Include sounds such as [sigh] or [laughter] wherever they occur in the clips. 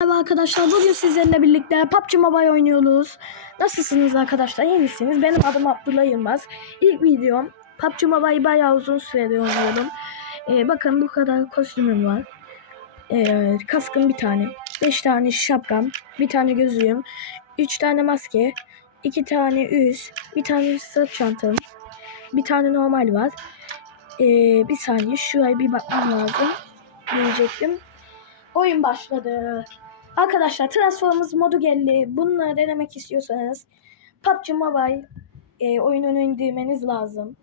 Merhaba arkadaşlar bugün sizlerle birlikte PUBG Mobile oynuyoruz. Nasılsınız arkadaşlar iyi misiniz? Benim adım Abdullah Yılmaz. İlk videom PUBG Mobile'yi bayağı uzun süredir oynuyorum. Ee, bakın bu kadar kostümüm var. Ee, kaskım bir tane. 5 tane şapkam. Bir tane gözlüğüm. 3 tane maske. 2 tane üst. Bir tane sırt çantam. Bir tane normal var. Ee, bir saniye şuraya bir bakmam lazım. Diyecektim. Oyun başladı. Arkadaşlar Transformers modu geldi. Bunları denemek istiyorsanız PUBG Mobile e, oyununu indirmeniz lazım.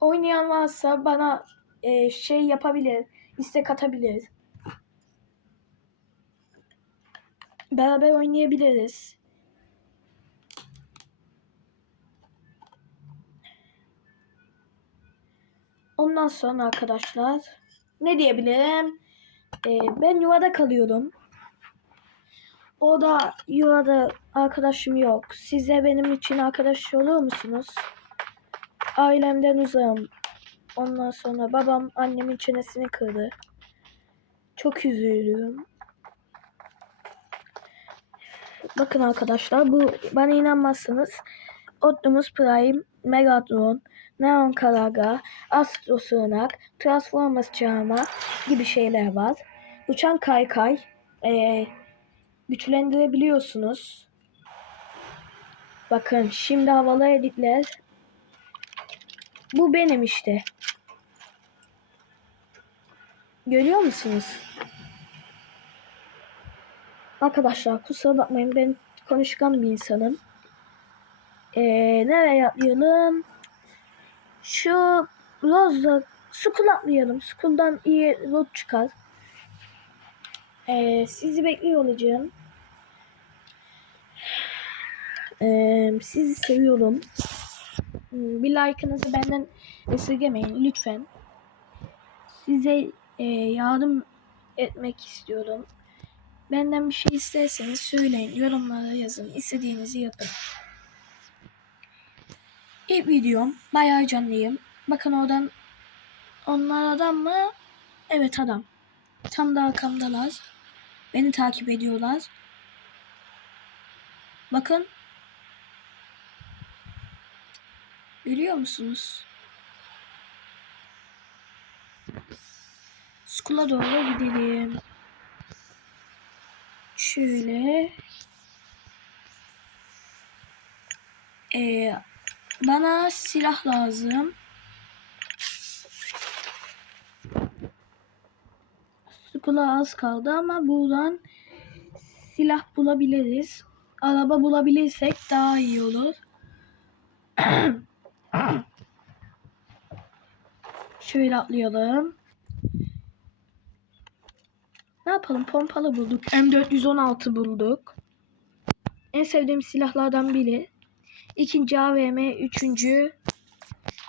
Oynayan varsa bana e, şey yapabilir, istek atabilir. Beraber oynayabiliriz. Ondan sonra arkadaşlar ne diyebilirim? Ee, ben yuvada kalıyorum. O da yuvada arkadaşım yok. Size benim için arkadaş olur musunuz? Ailemden uzağım. Ondan sonra babam annemin çenesini kırdı. Çok üzülüyorum. Bakın arkadaşlar bu bana inanmazsınız. Optimus Prime, Megatron, Neon Karaga, Astro Sığınak, Transformers Çağırma gibi şeyler var. Uçan kaykay, ee, güçlendirebiliyorsunuz. Bakın şimdi havalı editler. Bu benim işte. Görüyor musunuz? Arkadaşlar kusura bakmayın ben konuşkan bir insanım. Ee, nereye atlayalım? Şu Rose'da Skull atlayalım. Skull'dan iyi loot çıkar. Ee, sizi bekliyor olacağım. Ee, sizi seviyorum. Hmm, Bir like'ınızı benden esirgemeyin lütfen. Size e, yardım etmek istiyorum. Benden bir şey isterseniz söyleyin. Yorumlara yazın. İstediğinizi yapın. İlk videom. Bayağı canlıyım. Bakın oradan onlar adam mı? Evet adam. Tam da arkamdalar. Beni takip ediyorlar. Bakın. Görüyor musunuz? Skula doğru gidelim. Şöyle. Ee, bana silah lazım. Skula az kaldı ama buradan silah bulabiliriz. Araba bulabilirsek daha iyi olur. [clears throat] Şöyle atlayalım. Ne yapalım? Pompalı bulduk. M416 bulduk. En sevdiğim silahlardan biri. İkinci AVM, üçüncü.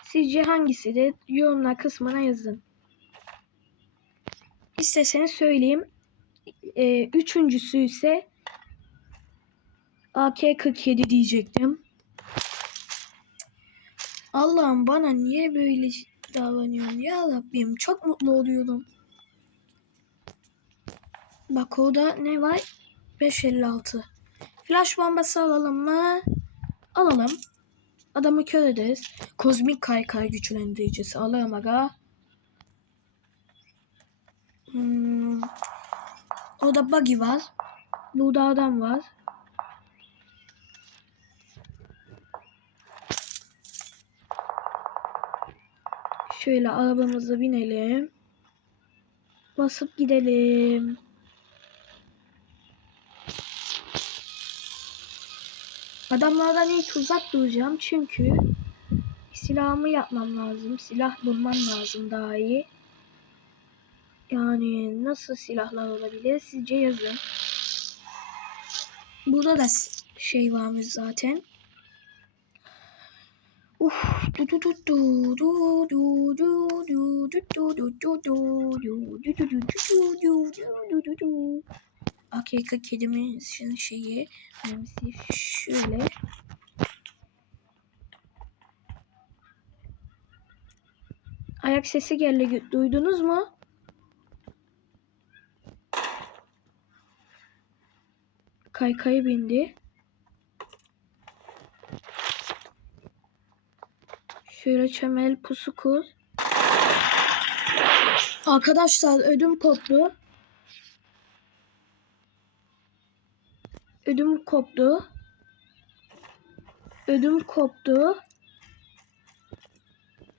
Sizce hangisidir? Yorumlar kısmına yazın. İsterseniz söyleyeyim. Ee, üçüncüsü ise AK-47 diyecektim. Allah'ım bana niye böyle davranıyorsun ya Rabbim. Çok mutlu oluyorum. Bak orada ne var? 556. Flash bombası alalım mı? Alalım. Adamı kör ederiz. Kozmik kaykay güçlendiricisi alırım aga. Hmm. Orada buggy var. Burada adam var. Şöyle arabamıza binelim. Basıp gidelim. Adamlardan ilk uzak duracağım çünkü silahımı yapmam lazım. Silah bulmam lazım daha iyi. Yani nasıl silahlar olabilir sizce yazın. Burada da şey varmış zaten. Uf, du du du du du du du du du du du du du du du du du du Akika kedimin şeyi önemlisi şöyle. Ayak sesi geldi duydunuz mu? Kaykaya bindi. Şöyle çömel pusu kur. Arkadaşlar ödüm koptu. Ödüm koptu. Ödüm koptu.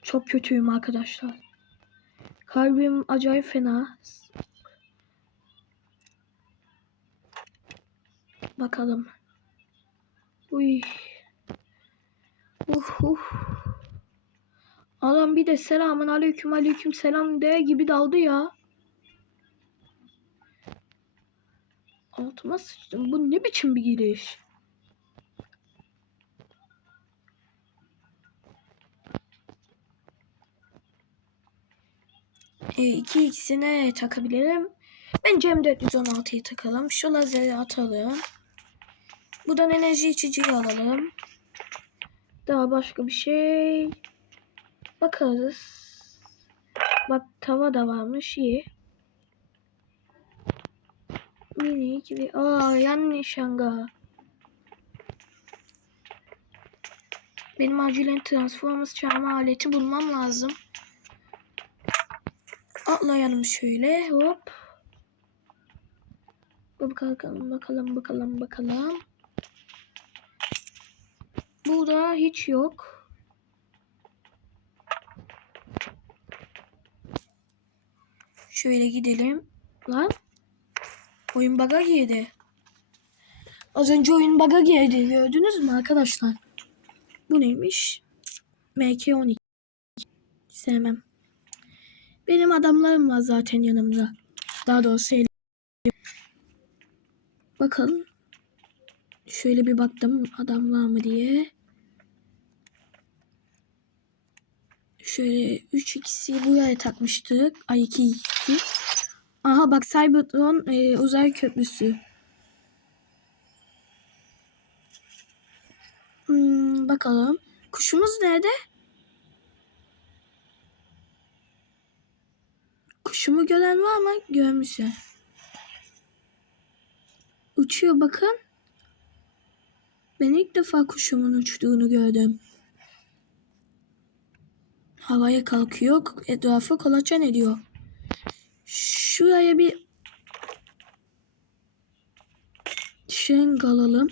Çok kötüyüm arkadaşlar. Kalbim acayip fena. Bakalım. Uy. Uh, uh. Adam bir de selamun aleyküm aleyküm selam de gibi daldı ya. Altıma sıçtım. Bu ne biçim bir giriş? E, iki ikisine takabilirim. Bence M416'yı takalım. Şu lazeri atalım. Buradan enerji içeceği alalım. Daha başka bir şey. Bakarız. Bak tava da varmış. iyi. Mini ikili. Aa yanlış hanga. Benim acilen Transformers çağırma aleti bulmam lazım. Atlayalım şöyle. Hop. Bakalım bakalım bakalım bakalım. Burada hiç yok. Şöyle gidelim. Lan. Oyun bug'a girdi. Az önce oyun bug'a girdi. Gördünüz mü arkadaşlar? Bu neymiş? MK12. Sevmem. Benim adamlarım var zaten yanımda. Daha doğrusu elim. Bakalım. Şöyle bir baktım adam var mı diye. Şöyle 3 ikisi buraya takmıştık. Ay 2 ikisi. Aha bak Cybertron e, uzay köprüsü. Hmm, bakalım. Kuşumuz nerede? Kuşumu gören var mı? Görmüşsün. Uçuyor bakın. Ben ilk defa kuşumun uçtuğunu gördüm. Havaya kalkıyor. Etrafı kolaçan ediyor. Şuraya bir şırınga alalım.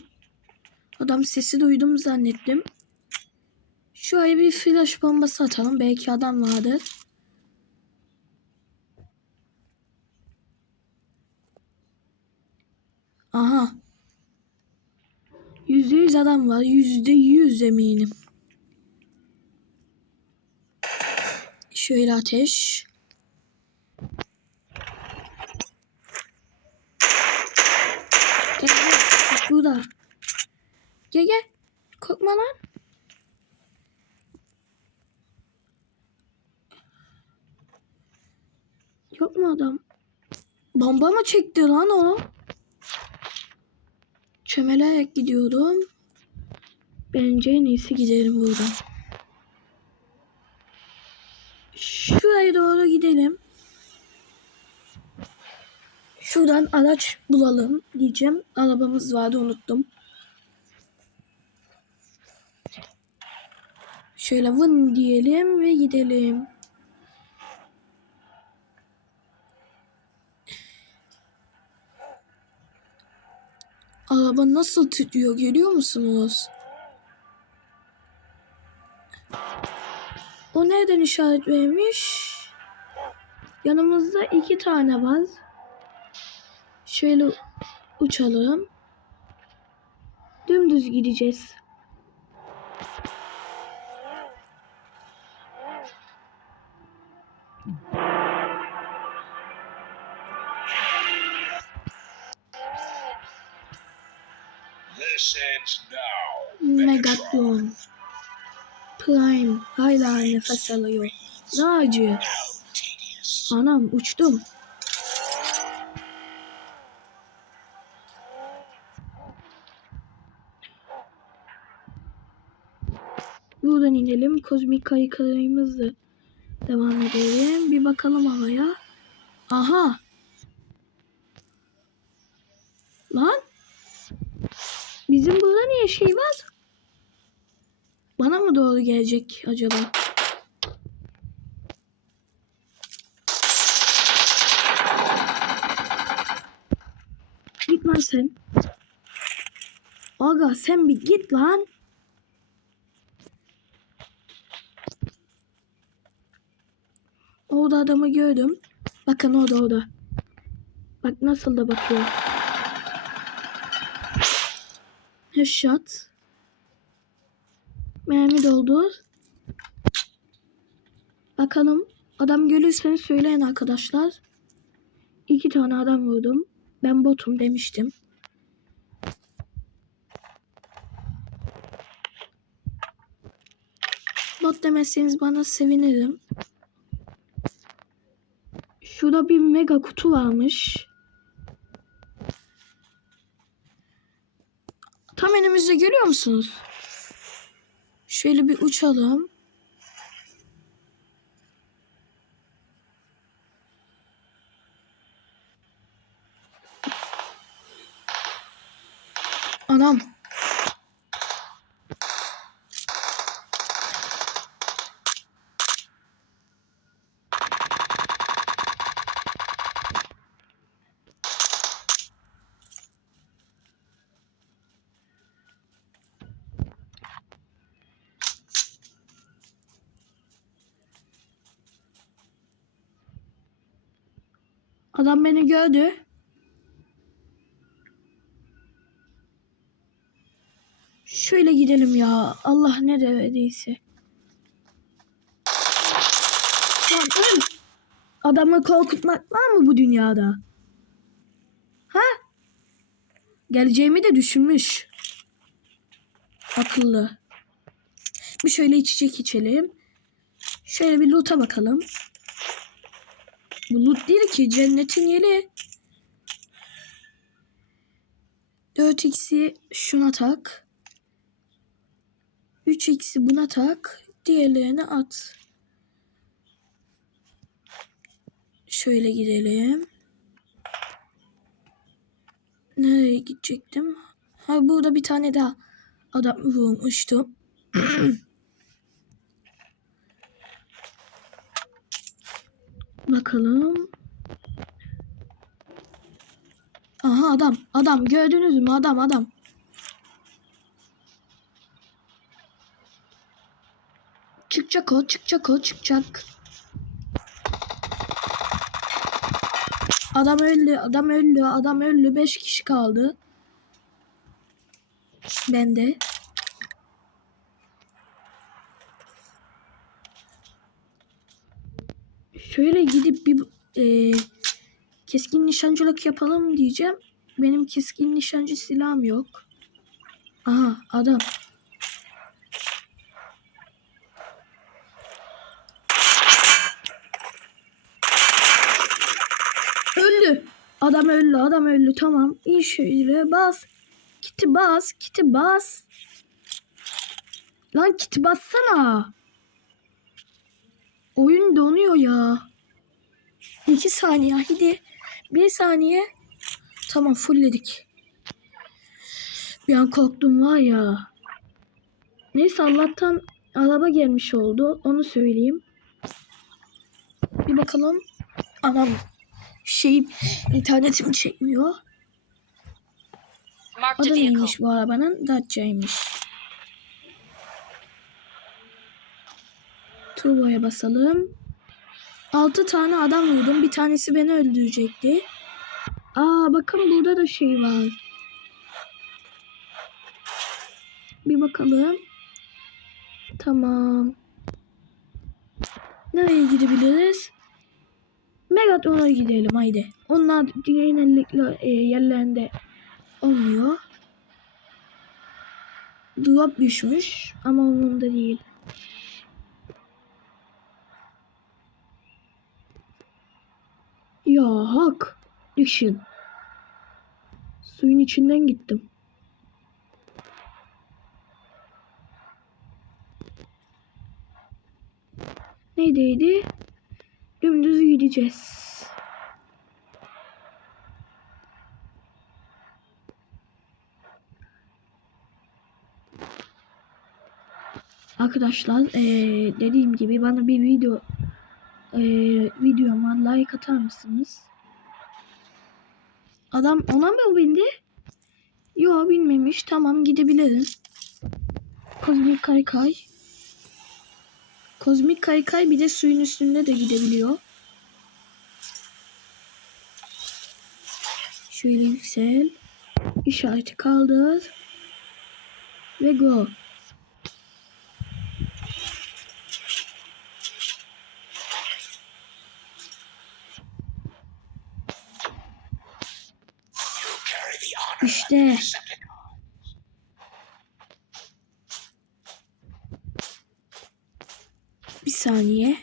Adam sesi duydum zannettim. Şuraya bir flash bombası atalım. Belki adam vardır. Aha. Yüzde yüz adam var. Yüzde yüz eminim. Şöyle ateş. Gel gel. Burada. Gel gel. Korkma lan. Yok mu adam? Bomba mı çekti lan o? Çömelerek gidiyorum. Bence en iyisi gidelim buradan. Şuraya doğru gidelim. Şuradan araç bulalım diyeceğim. Arabamız vardı unuttum. Şöyle vın diyelim ve gidelim. Araba nasıl titriyor görüyor musunuz? O nereden işaret vermiş? Yanımızda iki tane var. Şöyle uçalım. Dümdüz gideceğiz. Megatron. Prime hala nefes alıyor. Ne acı. Anam uçtum. Buradan inelim. Kozmik kayıklarımızla devam edelim. Bir bakalım havaya. Aha. Lan. niye şey var? Bana mı doğru gelecek acaba? Git lan sen. Aga sen bir git lan. Orada adamı gördüm. Bakın orada orada. Bak nasıl da bakıyor. Headshot. Mermi doldur. Bakalım. Adam görürseniz söyleyin arkadaşlar. İki tane adam vurdum. Ben botum demiştim. Bot demezseniz bana sevinirim. Şurada bir mega kutu varmış. Tam önümüzde görüyor musunuz? Şöyle bir uçalım. Anam. Adam beni gördü. Şöyle gidelim ya. Allah ne demediyse. Lan. Adamı korkutmak var mı bu dünyada? Ha? Geleceğimi de düşünmüş. Akıllı. Bir şöyle içecek içelim. Şöyle bir loot'a bakalım. Bu değil ki cennetin yeri. 4x'i şuna tak. 3x'i buna tak. Diğerlerini at. Şöyle gidelim. Nereye gidecektim? Ha burada bir tane daha adam vurmuştu. [clears throat] Bakalım. Aha adam. Adam gördünüz mü? Adam adam. Çıkacak o, çıkacak o, çıkacak. Adam öldü, adam öldü, adam öldü. Beş kişi kaldı. Ben de. Şöyle gidip bir e, keskin nişancılık yapalım diyeceğim. Benim keskin nişancı silahım yok. Aha adam. Öldü. Adam öldü, adam öldü. Tamam. İn şöyle bas. Kiti bas, kiti bas. Lan kiti bassana. Oyun donuyor ya. İki saniye hadi. Bir saniye. Tamam fullledik. Bir an korktum var ya. Neyse Allah'tan araba gelmiş oldu. Onu söyleyeyim. Bir bakalım. Anam şey internetim çekmiyor. Marked a Adı vehicle. neymiş bu arabanın? Dacia'ymış. Turbo'ya basalım. 6 tane adam vurdum. Bir tanesi beni öldürecekti. Aa bakın burada da şey var. Bir bakalım. Tamam. Nereye gidebiliriz? Megatron'a gidelim haydi. Onlar genellikle e, yerlerinde olmuyor. Drop düşmüş ama umurumda değil. Ya hak. Düşün. Suyun içinden gittim. Neydeydi? Dümdüz gideceğiz. Arkadaşlar eee, dediğim gibi bana bir video eee videoma like atar mısınız? Adam ona mı bindi? Yo bilmemiş. Tamam gidebilirim. Kozmik kaykay. Kozmik kaykay bir de suyun üstünde de gidebiliyor. Şöyle yüksel. İşareti kaldır. Ve go. İşte bir saniye.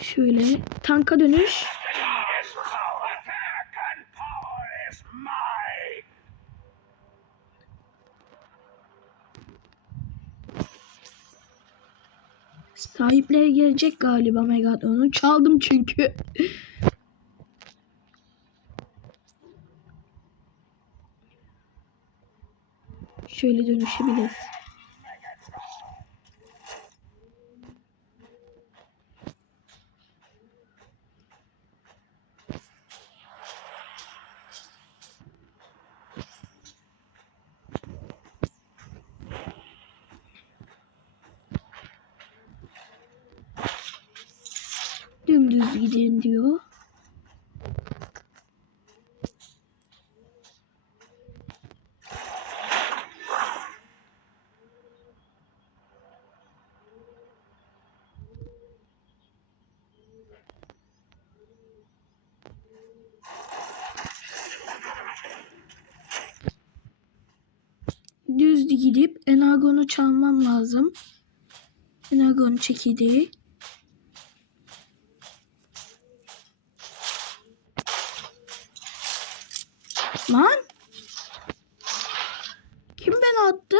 Şöyle tanka dönüş. Sahipleri gelecek galiba Megatron'u. Çaldım çünkü. [laughs] Şöyle dönüşebiliriz. Gidip Energon'u çalmam lazım. Energon çekirdeği. Lan! Kim beni attı?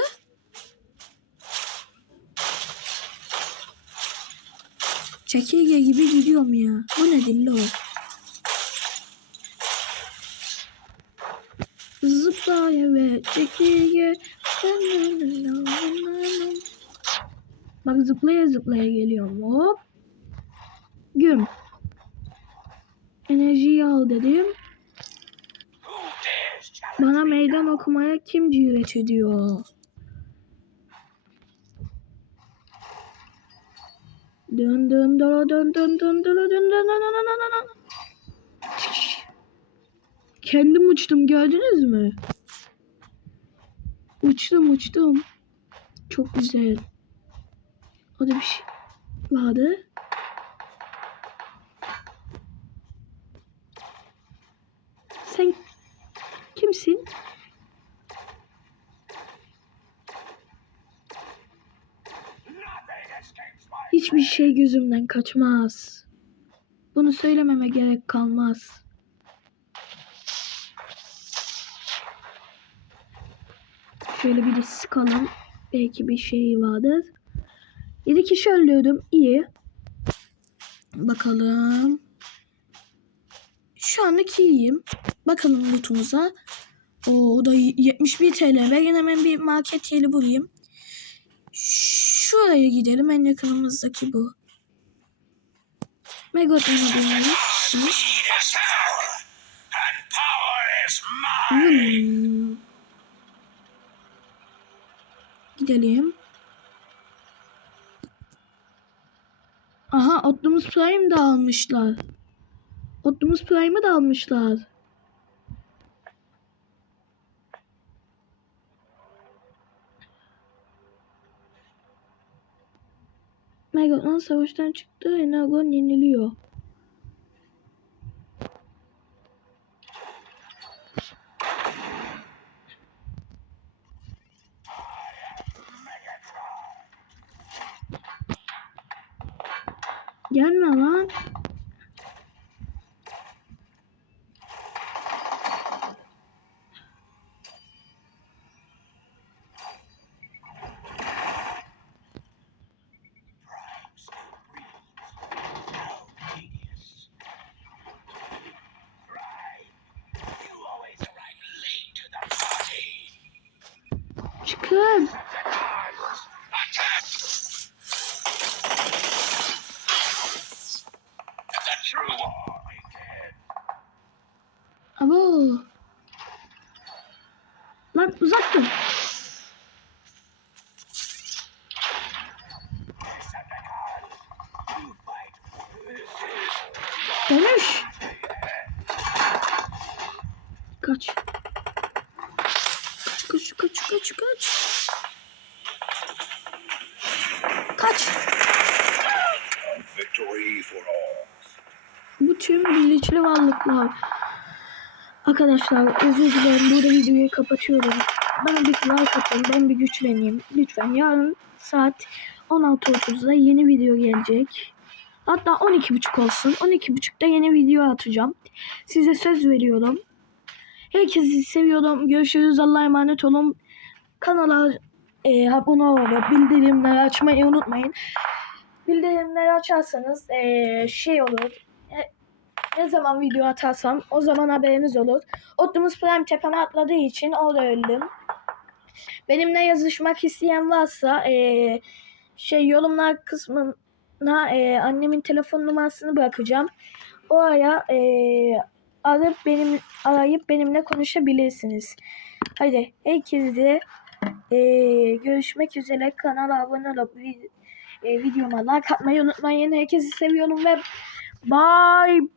Çekirge gibi gidiyorum ya. Bu nedir lo? Zıplaya ve çekirge. Bak zıplaya zıplaya geliyorum. Hop. Güm. Enerjiyi al dedim. Bana meydan okumaya kim cüret ediyor? Dön dön dön dön dön dön dön dön dön dön dön dön dön dön. Kendim uçtum gördünüz mü? Uçtum uçtum. Çok güzel. O da bir şey vardı. Sen kimsin? Hiçbir şey gözümden kaçmaz. Bunu söylememe gerek kalmaz. Şöyle bir de sıkalım. Belki bir şey vardır. 7 kişi öldürdüm. İyi. Bakalım. Şu anlık iyiyim. Bakalım lootumuza. Oo, da 71 TL. Ben hemen bir market yeri bulayım. Şuraya gidelim. En yakınımızdaki bu. Megatron'a dönüyoruz. speed Aha Optimus Prime da almışlar. Optimus Prime'ı da almışlar. Megatron savaştan çıktı. Energon yeniliyor. Dönüş. Kaç. Kaç kaç kaç kaç. Kaç. Bu tüm birleşili varlıklar. Arkadaşlar özür dilerim burada videoyu kapatıyorum. Bana bir like atın ben bir güçleneyim. Lütfen yarın saat 16.30'da yeni video gelecek. Hatta 12.30 olsun. 12.30'da yeni video atacağım. Size söz veriyorum. Herkesi seviyorum. Görüşürüz. Allah'a emanet olun. Kanala e, abone olup bildirimleri açmayı unutmayın. Bildirimleri açarsanız e, şey olur. E, ne zaman video atarsam o zaman haberiniz olur. Optimus Prime tepeme atladığı için orada öldüm. Benimle yazışmak isteyen varsa e, şey yorumlar kısmına e, annemin telefon numarasını bırakacağım. Oraya e, arayıp benim arayıp benimle konuşabilirsiniz. Hadi herkese e, görüşmek üzere. Kanala abone olup vid- e, videoma like atmayı unutmayın. Herkesi seviyorum ve bye